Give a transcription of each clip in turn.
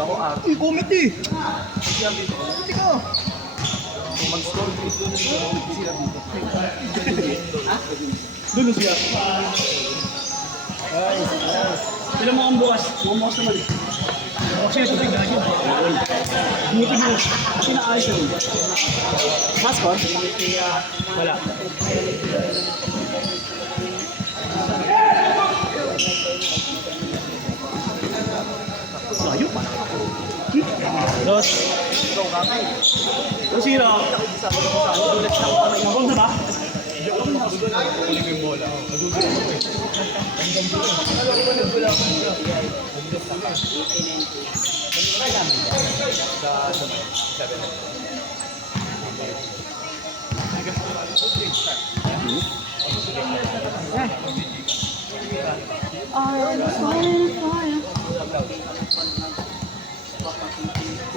Uy, comment eh. Hindi ka. Mag-score dito na sila dito. Dulo siya. Sila mo ang bukas. Bukas naman eh. Kasi ito tayo gagawin. Buti mo. Pinaayos yun. Mascot? Wala. Layo pa. Dos. Dos zero. Mabang na ba?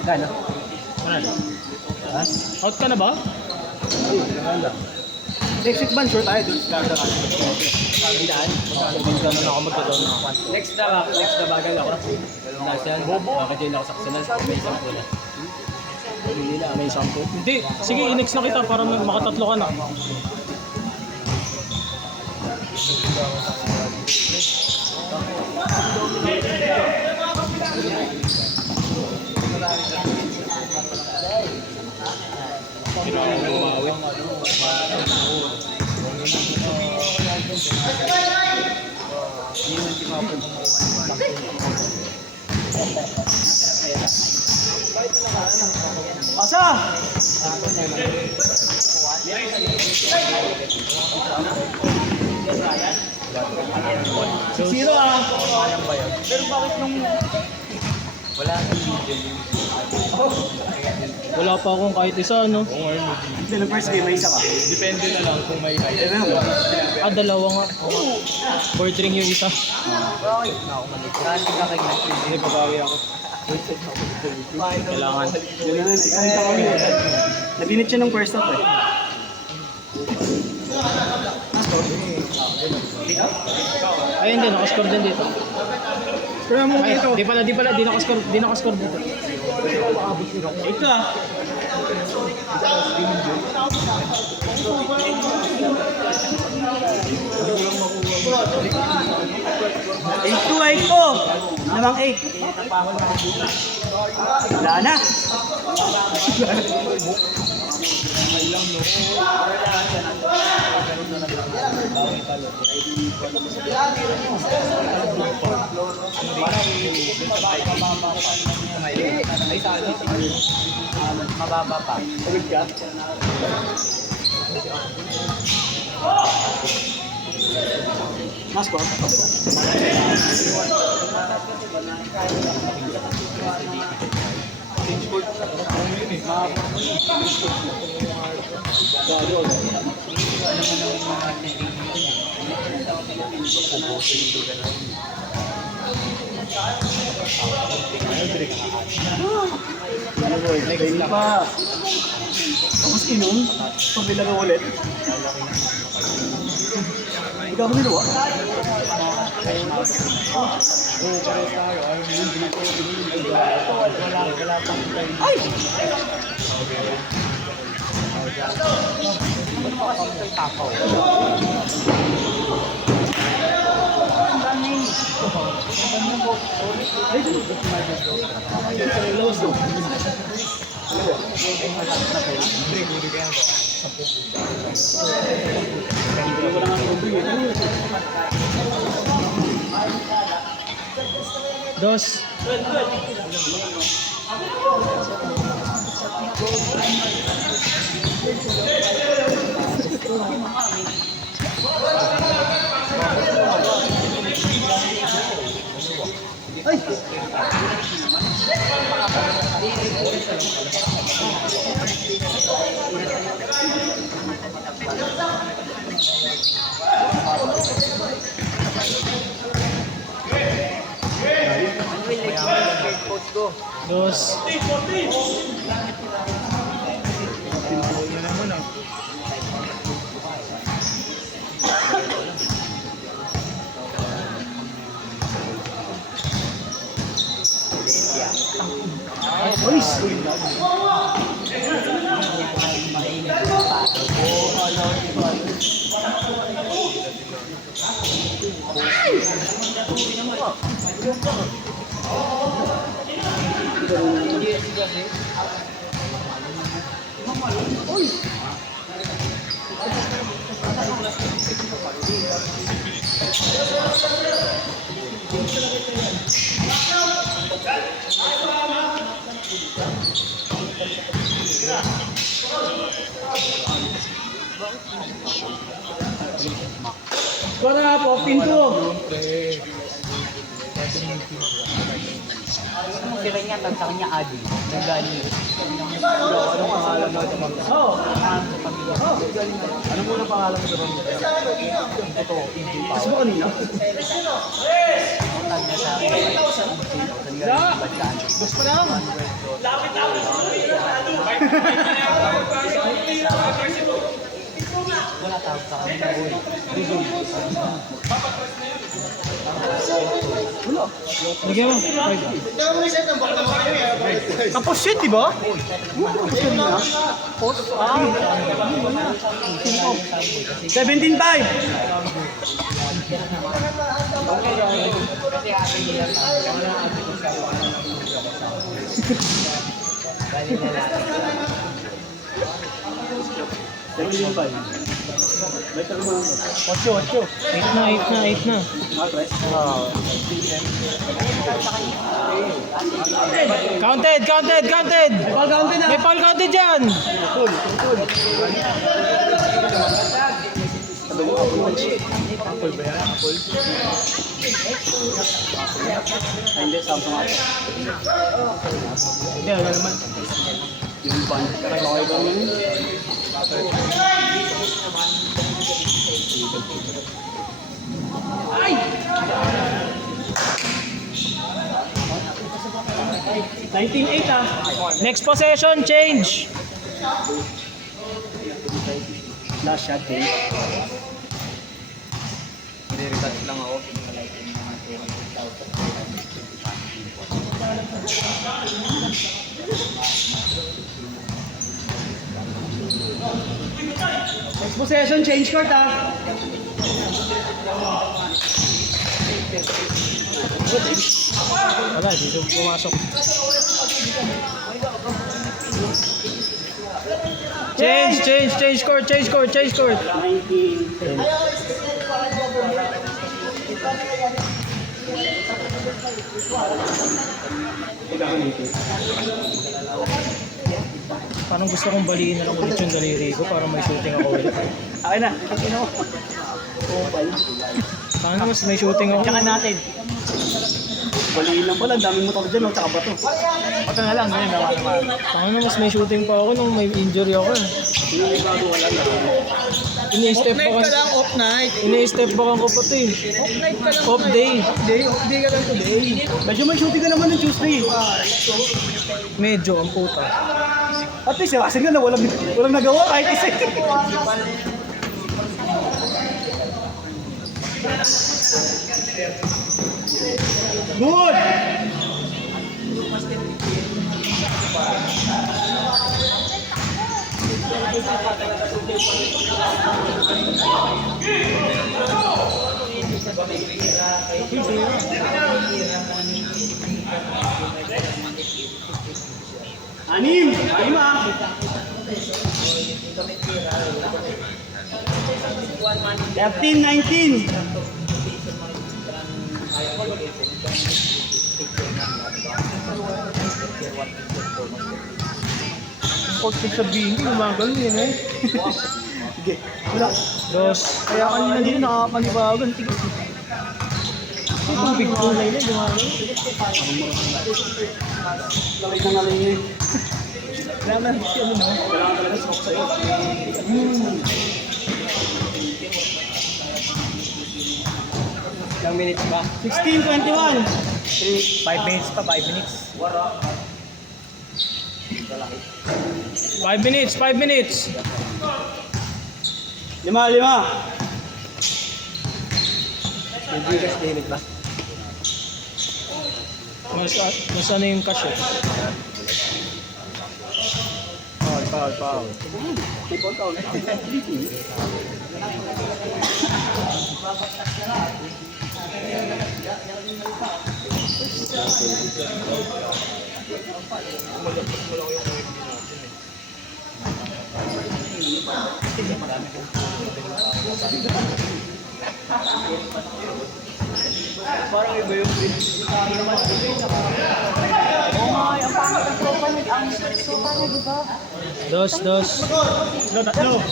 Magkano? Ha? Out ka na ba? Next ban sure tayo dun sa gagawin. Sabihan? Magkano na ako magkakaroon ng account. Next na bagal ako. Nasaan? Makajoin ako sa kasalan. May isang pula. Hindi na, may sampo. Hindi, sige, i-next na kita para makatatlo ka na. Pasa! Zero ah! Pero bakit nung... Wala akong video. Wala pa akong kahit isa, no? Hindi, the first game may isa ka. Depende na lang kung may height. Dalawa nga. Board ring yung isa. Hindi pa bawi ako. Kailangan. Isang taon yun. Nabinit siya ng first half eh. Ay, hindi. Nakascore din dito. Kaya mo Ay, dito. di pala. Di nakascore dito. Ito ah. Ay ko! Namang 8. Wala na. Mababa pa. Pagod ka? Mascot. Next pa. Tapos inom, pabila ka ulit. Ikaw mo niluwa? Ay! Dos. Ay! Dos. Boys! Score na po, pinto. Sira niya, tag sa kanya Adi. Nagani. Anong pangalan mo ito? Oo. Ano muna pangalan mo ito? Ito, Indy Gusto Power. mo kanina? Tag niya sa akin. Gusto lang. Wala tawag sa kanya. Lagyan mo. Tapos shit, di ba? Post. 17-5. Ocho. 8 na. Counted! Ball counted na. May foul counted dyan! Hindi, Samsung ako. Hindi, wala naman. Yung band. Okay ba naman? Ay! 19-8 ah. Next possession, change! Last shot eh. Nire-retouch lang ako. Next possession, change court ah. Wala, dito pumasok. Change court! 19. Parang gusto kong baliin na lang ulit yung daliri ko para may shooting ako ulit. Akin na. Akin mo. Paano mas may shooting ako? Tsaka natin. Baliin lang pala. Ang daming motor dyan. Tsaka bato. Bato na lang. Ganyan. Dawa naman. Paano mas may shooting pa ako nung may injury ako eh. Hindi may bago. Wala na. Ini-step Off-night back ka lang, off-night. Ini-step back ko pati. Off-night ka lang. Off day. Off-day ka lang today. Medyo may shooting ka naman ng Tuesday. Medyo ang puta. At least, kasi nga na walang nagawa kahit isa. Good! Anim ah. 13-19. Pag sabihin ko, gumagal yun eh. Sige. Wala. Dos. Kaya kanina din nakapanibagan. Tigas. May tubig ko. Kulay na, gumagal. Lakit na nga lang yun. Wala man, ano no? Kailangan talaga smoke sa'yo. Ilang minutes ba? 16-21. 5 minutes pa, 5 minutes. 5 minutes. 5. 5. 5. Yung Gigas David ba? Mga Nasaan na yung cash eh? Foul. May kontaw. Parang iba yung Oh my, ang pangit ang sopa niya. Ang sopa niya, di ba? Dos. Tatlo!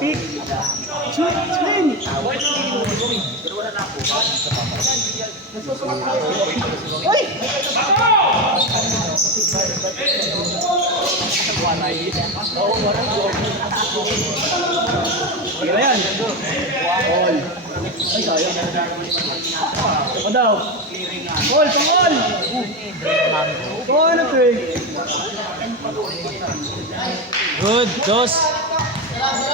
Pick! Shoot! Spin! Uy! Kaya yan. All. Ay, sayang. Ako daw. All, pang-all! Oo, ano to eh? Good. Dos.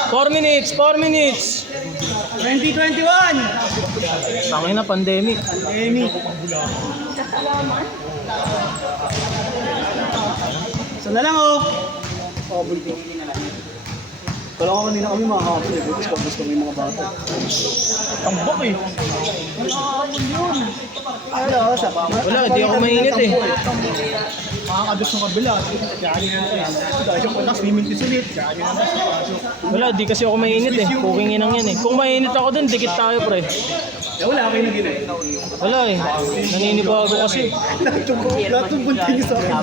4 minutes. 2021! Tangin na, pandemic. Amy. Isa na lang oh. Oh, bulto. Kala ko kanina kami makakapin eh. Tapos kami mga bata. Tambak eh. Wala, siya pa. Wala, di ako mainit eh. Makakabis ng kabila. Kaya na yan. Dahil yung patas, mimintis ulit. Kaya na yan. Wala, di kasi ako mainit eh. Cooking inang yan eh. Kung mainit ako dun, dikit tayo pre. Wala kayo na gina eh. Wala eh. Naninibago kasi. Lahat ng bunting sa akin.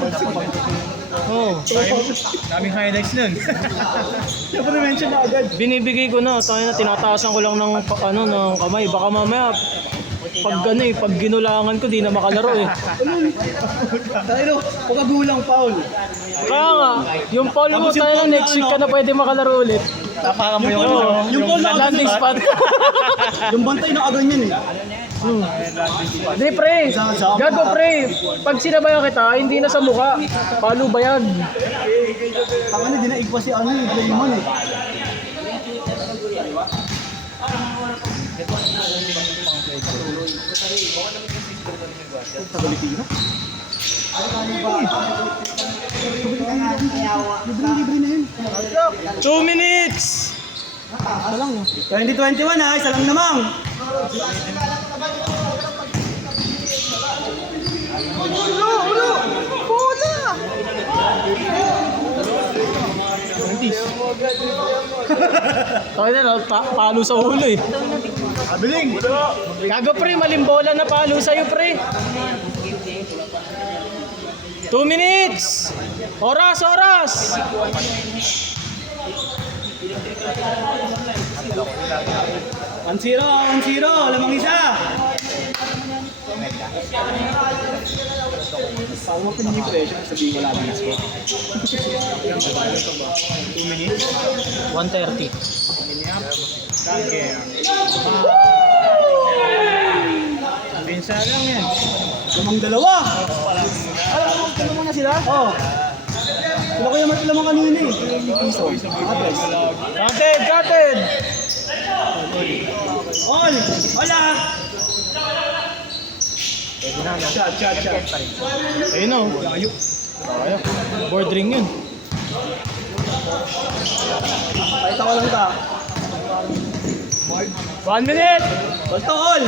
Oh. Daming highlights nun. Dapat na-mention na agad. Binibigay ko na. Tayo na, tinataasan ko lang ng, ng kamay. Baka mamaya, pag ginulangan ko, di na makalaro eh. Dahil pagkagulang foul. Kaya nga, yung foul mo tayo na next week ka na pwede makalaro ulit. Tapakan mo yung foul na landing spot. Yung bantay na agad yan eh. Hindi pre, gago pre. Pag sinabayan kita, hindi na sa mukha. Palo bayag. Taka na, dinaig pa si ano eh, Playman eh. Tagalitin na? Libre na yun. 2 minutes! Isa lang no? 2021 ha, isa lang namang. Ulo! Puta! Tayo na, palo sa ulo eh. Abiling! Gago pre, malimbola na palo sa'yo pre. 2 minutes! Oras! 1-0, lamang isa! Paano mo pinili yung pressure? Sabihin ko lang yung score. 2 minutes? 1:30. Pinsa lang yan. Lamang dalawa! Lamang na sila? Oo. Sila ko yung lamang kanina eh. Piso. Atres. Counted! All! Wala! Shot. Ayun o. Board ring yun. Pakita ko lang ka. 1 minute! Basta all!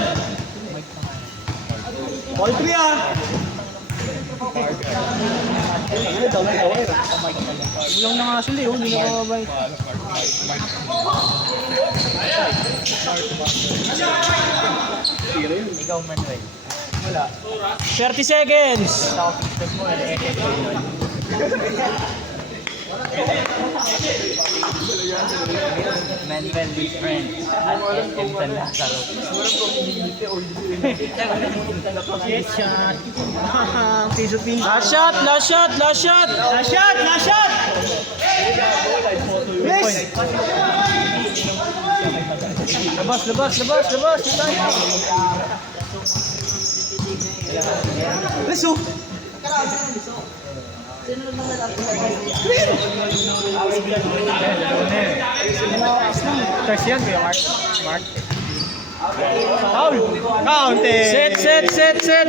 All 3 ah! Ano daw na gawin? Ulang na nga sila hindi na mababay. Ikaw, Manuel. 30 seconds! Sa office mo, Manuel with friends at SM San Lazaro. Piso pink. Last shot! Last shot! Please! Labas! Let's go! Green! Shooters yan, Kuya Mark. Mark. Foul! Counted! Set, set, set, set.